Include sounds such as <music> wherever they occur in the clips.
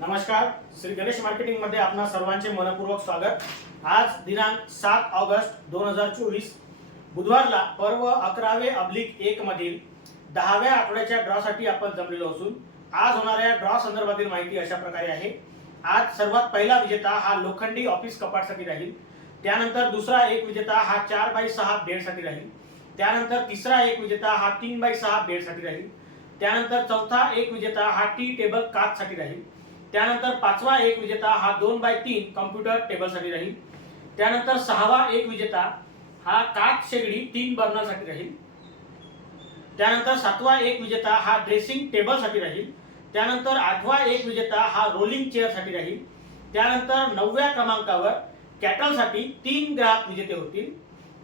नमस्कार. श्री गणेश मार्केटिंगमध्ये आपणा सर्वांचे मनपूर्वक स्वागत. आज दिनांक सात ऑगस्ट दोन हजार चोवीस. बुधवारला पर्व अकरावे अब्लिक एक मधील दहाव्या आठवड्याच्या ड्रॉसाठी आपण जमलेलो असून आज होणाऱ्या ड्रॉ संदर्भातील माहिती अशा प्रकारे आहे. आज सर्वात पहिला विजेता हा लोखंडी ऑफिस कपाटसाठी राहील. त्यानंतर दुसरा एक विजेता हा चार बाय सहा बेडसाठी राहील. त्यानंतर तिसरा एक विजेता हा तीन बाय सहा बेडसाठी राहील. त्यानंतर चौथा एक विजेता हा टी टेबल काचसाठी राहील. त्यानंतर पाचवा एक विजेता हा दोन बाय तीन कॉम्प्युटर टेबलसाठी राहील. त्यानंतर सहावा एक विजेता हा काच शेगडी तीन बर्नरसाठी राहील. त्यानंतर सातवा एक विजेता हा ड्रेसिंग टेबलसाठी राहील. त्यानंतर आठवा एक विजेता हा रोलिंग चेअरसाठी राहील. त्यानंतर नवव्या क्रमांकावर कॅटलसाठी तीन ग्राहक विजेते होतील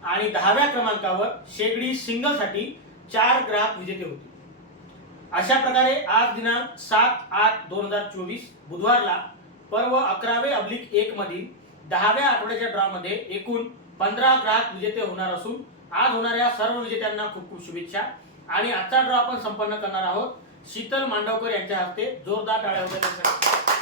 आणि दहाव्या क्रमांकावर शेगडी सिंगलसाठी चार ग्राहक विजेते होतील. अशा प्रकारे आज दिनांक सात आठ दोन हजार चोवीस बुधवारला पर्व अकरावे अब्लिक एक मधील दहाव्या आठवड्याच्या ड्रॉमध्ये एकूण पंधरा ग्राहक विजेते होणार असून आज होणाऱ्या सर्व विजेत्यांना खूप खूप शुभेच्छा. आणि आजचा ड्रॉ आपण संपन्न करणार आहोत. शीतल मांडवकर यांच्या हस्ते जोरदार टाळ्या होत्या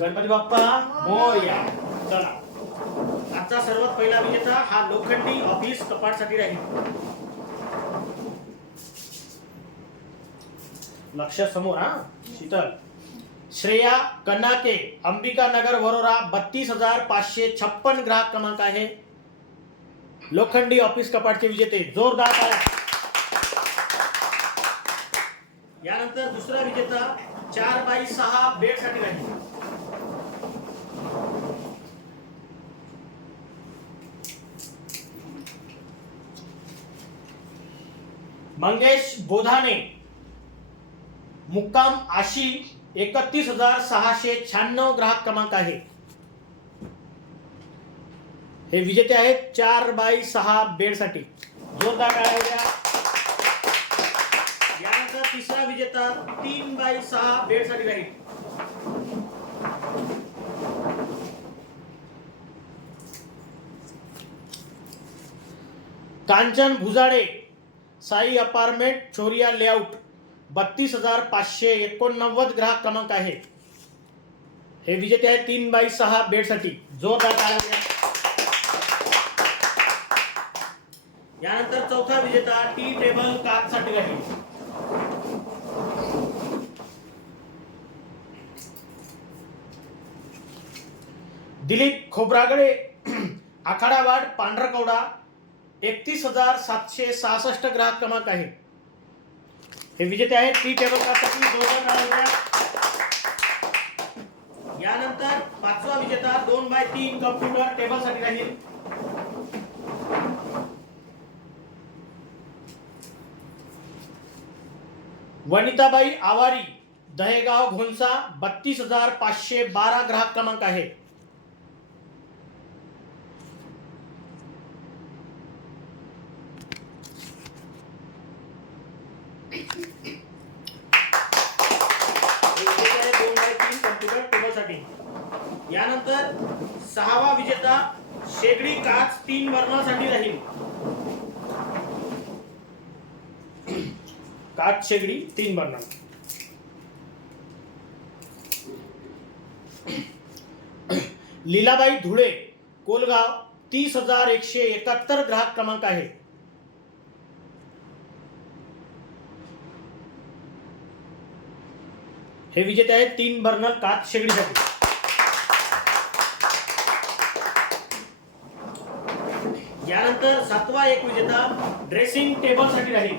गणपती बाप्पा मोया चला. आजचा सर्वात पहिला विजेता हा लोखंडी ऑफिस कपाटसाठी राहील. लक्ष समोर हा? शीतल. श्रेया कन्नाके अंबिका नगर वरोरा बत्तीस हजार पाचशे छप्पन ग्राहक क्रमांक आहे. लोखंडी ऑफिस कपाटचे विजेते जोरदार यानंतर दुसरा विजेता चार बाय सहा बेडसाठी राहील. मंगेश बोधाने मुक्काम आशी एकतीस हजार सहाशे शहाण्णव ग्राहक क्रमांक आहे. हे विजेते आहेत चार बाय सहा बेडसाठी जोरदार यानंतर तिसरा विजेता तीन बाय सहा बेडसाठी राहील कांचन भुजाडे. Sai apartment Choriya layout. बत्तीस हजार पाचशे एकोणनव्वद ग्राहक क्रमांक आहे. हे विजेते आहे तीन बाय सहा बेडसाठी. जोरदार यानंतर चौथा विजेता टी टेबल काचसाठी आहे. दिलीप खोब्रागडे <clears throat> आखाडावाड पांढरकवडा एकतीस हज़ार सातशे सहासष्ट ग्राहक क्रमांक आहे. हे विजेते आहेत, टी टेबल. यानंतर पाचवा विजेता दोन बाय तीन कम्प्युटर टेबल साठी राहील. वनिताबाई आवारी, दहेगाव घोणसा बत्तीस हज़ार पाचशे बारा ग्राहक क्रमांक आहे. शेगडी काच तीन वर्णासाठी राहील. काच शेगडी तीन बर्नर लीलाबाई धुळे कोलगाव तीस हजार एकशे एकाहत्तर ग्राहक क्रमांक आहे. हे विजेते आहेत तीन बर्नर काच शेगडीसाठी. त्यानंतर सातवा एक विजेता ड्रेसिंग टेबलसाठी राहील.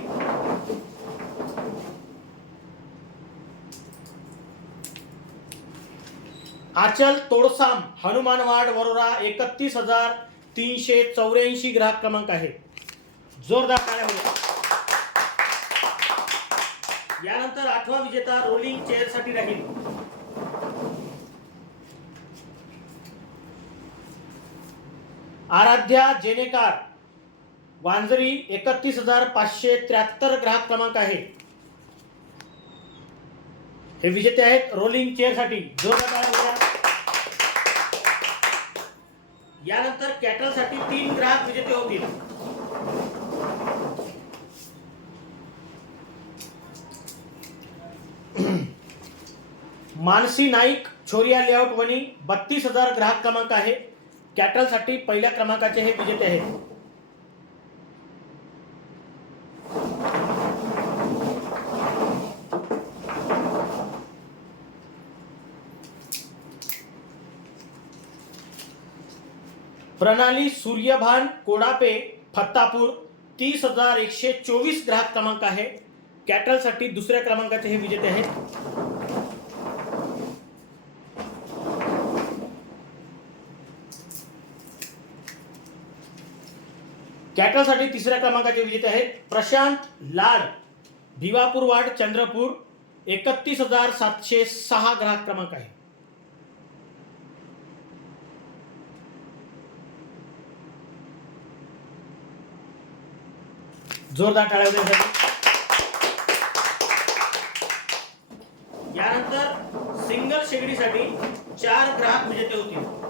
आचल तोडसाम हनुमानवाड वरोरा एकतीस हजार तीनशे चौऱ्याऐंशी ग्राहक क्रमांक आहे. जोरदार टाळ्या होईल. यानंतर आठवा विजेता रोलिंग चेअरसाठी राहील. आराध्या जेनेकार वांजरी एकतीस हजार पाचशे त्र्याहत्तर ग्राहक क्रमांक आहे. हे विजेते आहेत रोलिंग चेअरसाठी यानंतर कॅटलसाठी तीन ग्राहक विजेते होतील. मानसी नाईक छोरिया लेआउट वनी बत्तीस हजार ग्राहक क्रमांक आहे. कॅटलसाठी पहिल्या क्रमांकाचे हे विजेते आहेत. प्रणाली सूर्यभान कोडापे फत्तापूर तीस हजार एकशे चोवीस ग्राहक क्रमांक आहे. कॅटलसाठी दुसऱ्या क्रमांकाचे हे विजेते आहेत. कॅटलसाठी तिसऱ्या क्रमांकाचे विजेते आहेत प्रशांत लाड भिवापूर वाड चंद्रपूर. एकतीस हजार सातशे सहा ग्राहक क्रमांक आहे. जोरदार टाळ्या यानंतर सिंगल शेगडीसाठी चार ग्राहक विजेते होतील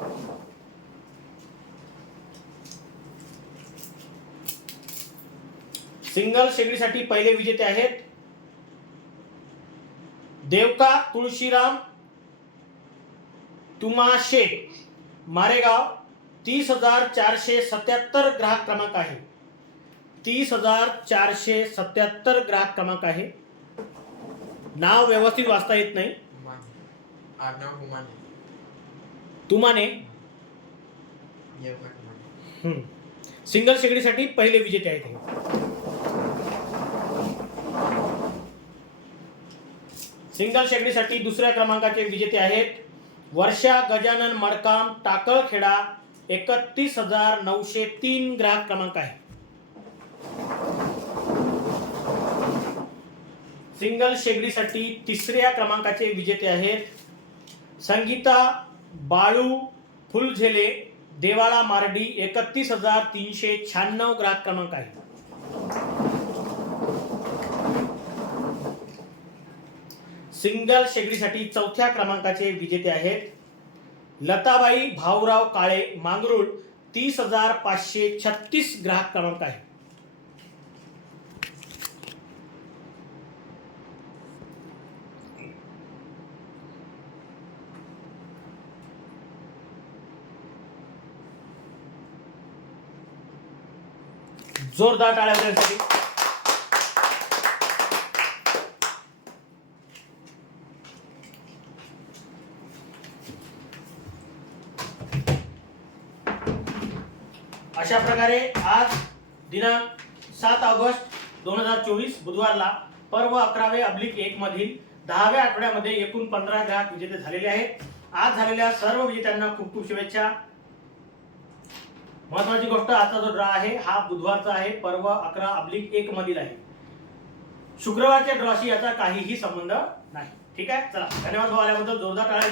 सिंगल शेगडीसाठी पहिले विजेते आहेत. देवका तुळशीराम तुमा शेख मारेगाव तीस हजार चारशे सत्याहत्तर ग्राहक क्रमांक आहे. तीस हजार चारशे सत्याहत्तर ग्राहक क्रमांक आहे. नाव व्यवस्थित वाचता येत नाही. तुमाने. सिंगल शेगडीसाठी पहिले विजेते आहेत सिंगल शेगडीसाठी दुसऱ्या क्रमांकाचे विजेते आहेत. वर्षा गजानन मडकाम टाकळखेडा एकतीस हजार नऊशे तीन ग्राहक क्रमांक आहे. सिंगल शेगडीसाठी तिसऱ्या क्रमांकाचे विजेते आहेत. संगीता बाळू फुलझेले देवाळा मार्डी एकतीस हजार तीनशे शहाण्णव ग्राहक क्रमांक आहे. सिंगल शेगडीसाठी चौथ्या क्रमांकाचे विजेते आहेत. लताबाई भाऊराव काळे मांगरूळ तीस हजार पाचशे छत्तीस ग्राहक क्रमांक आहे. जोरदार टाळ्या अशा प्रकारे आज दिनांक सात ऑगस्ट दोन हजार चोवीस बुधवारला पर्व अकरावे अब्लिक एक मधील दहाव्या आठवड्यामध्ये एकूण पंधरा ग्राहक विजेते झालेले आहेत. आज झालेल्या सर्व विजेत्यांना खूप खूप शुभेच्छा. महत्वाची गोष्ट आजचा जो ड्रॉ आहे हा बुधवारचा आहे. पर्व अकरा अब्लिक एक मधील आहे. शुक्रवारच्या ड्रॉशी याचा काहीही संबंध नाही. ठीक आहे? चला. धन्यवाद भाऊ आल्याबद्दल. जोरदार टाळ्या